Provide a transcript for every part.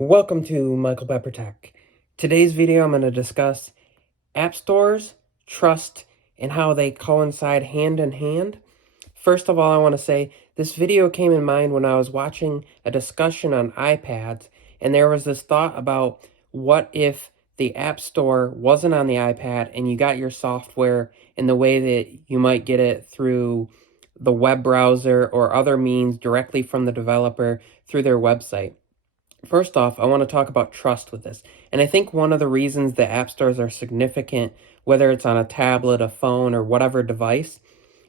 Welcome to Michael Pepper Tech. Today's video I'm going to discuss app stores, trust, and how they coincide hand in hand. First of all, I want to say this video came in mind when I was watching a discussion on iPads, and there was this thought about what if the App Store wasn't on the iPad and you got your software in the way that you might get it through the web browser or other means directly from the developer through their website. First off, I want to talk about trust with this. And I think one of the reasons that app stores are significant, whether it's on a tablet, a phone, or whatever device,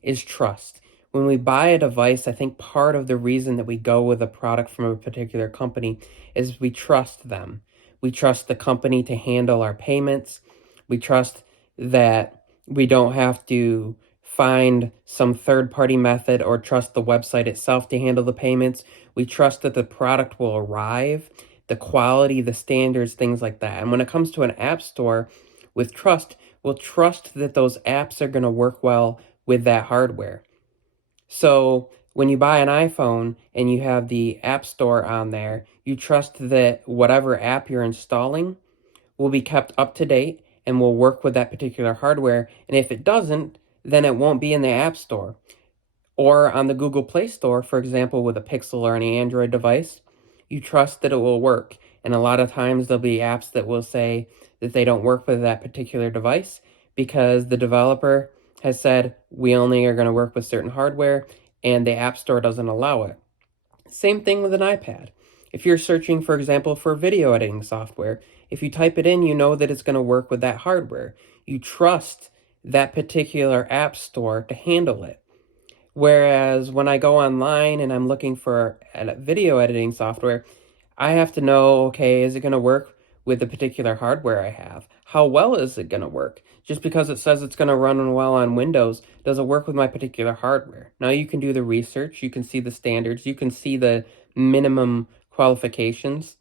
is trust. When we buy a device, I think part of the reason that we go with a product from a particular company is we trust them. We trust the company to handle our payments. We trust that we don't have to find some third-party method or trust the website itself to handle the payments. We trust that the product will arrive, the quality, the standards, things like that. And when it comes to an app store with trust, we'll trust that those apps are going to work well with that hardware. So when you buy an iPhone and you have the App Store on there, you trust that whatever app you're installing will be kept up to date and will work with that particular hardware. And if it doesn't, then it won't be in the App Store. Or on the Google Play Store, for example, with a Pixel or an Android device, you trust that it will work. And a lot of times there'll be apps that will say that they don't work with that particular device because the developer has said, we only are going to work with certain hardware, and the App Store doesn't allow it. Same thing with an iPad. If you're searching, for example, for video editing software, if you type it in, you know that it's going to work with that hardware. You trust that particular app store to handle it. Whereas when I go online and I'm looking for a video editing software, I have to know, okay, is it going to work with the particular hardware I have? How well is it going to work? Just because it says it's going to run well on Windows, does it work with my particular hardware? Now you can do the research, you can see the standards, you can see the minimum qualifications.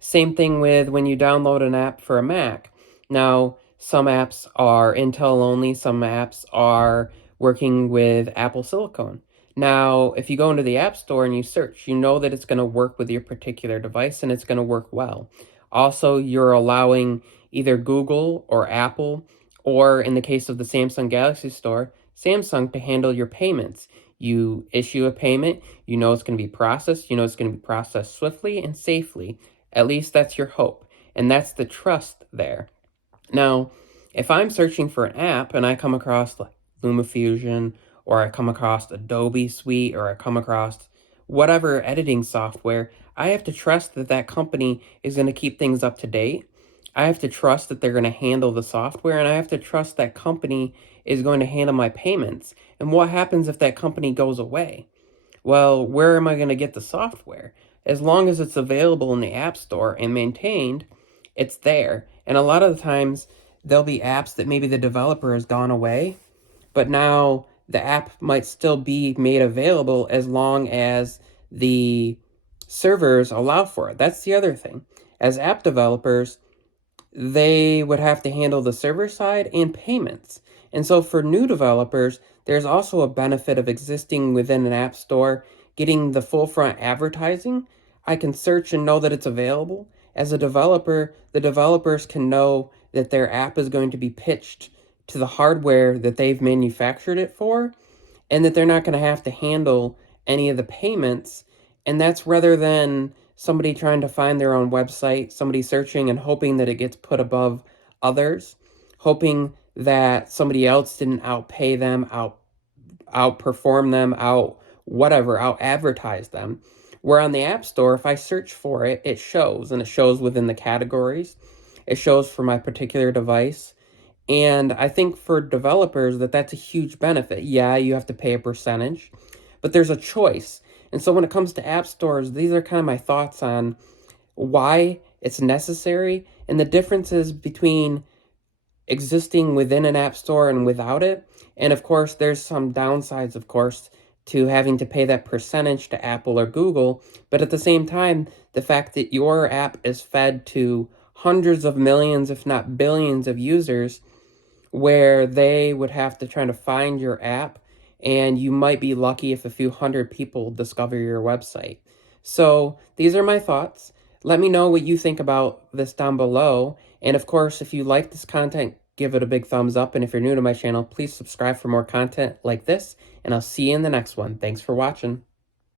Same thing with when you download an app for a Mac. Now, some apps are Intel only, some apps are working with Apple Silicon. Now, if you go into the App Store and you search, you know that it's going to work with your particular device and it's going to work well. Also, you're allowing either Google or Apple, or in the case of the Samsung Galaxy Store, Samsung to handle your payments. You issue a payment, you know it's going to be processed, you know it's going to be processed swiftly and safely. At least that's your hope. And that's the trust there. Now, if I'm searching for an app and I come across like LumaFusion, or I come across Adobe Suite, or I come across whatever editing software, I have to trust that that company is going to keep things up to date. I have to trust that they're going to handle the software, and I have to trust that company is going to handle my payments. And what happens if that company goes away? Well, where am I going to get the software? As long as it's available in the App Store and maintained, it's there. And a lot of the times, there'll be apps that maybe the developer has gone away, but now the app might still be made available as long as the servers allow for it. That's the other thing. As app developers, they would have to handle the server side and payments. And so for new developers, there's also a benefit of existing within an app store, getting the full front advertising. I can search and know that it's available. As a developer, the developers can know that their app is going to be pitched to the hardware that they've manufactured it for, and that they're not going to have to handle any of the payments. And that's rather than somebody trying to find their own website, somebody searching and hoping that it gets put above others, hoping that somebody else didn't outpay them, outperform them, out advertise them. Where on the App Store, if I search for it, it shows, and it shows within the categories. It shows for my particular device. And I think for developers that's a huge benefit. Yeah, you have to pay a percentage, but there's a choice. And so when it comes to app stores, these are kind of my thoughts on why it's necessary and the differences between existing within an app store and without it. And of course, there's some downsides, of course, to having to pay that percentage to Apple or Google. But at the same time, the fact that your app is fed to hundreds of millions, if not billions of users, where they would have to try to find your app, and you might be lucky if a few hundred people discover your website. So these are my thoughts. Let me know what you think about this down below. And of course, if you like this content, give it a big thumbs up. And if you're new to my channel, please subscribe for more content like this. And I'll see you in the next one. Thanks for watching.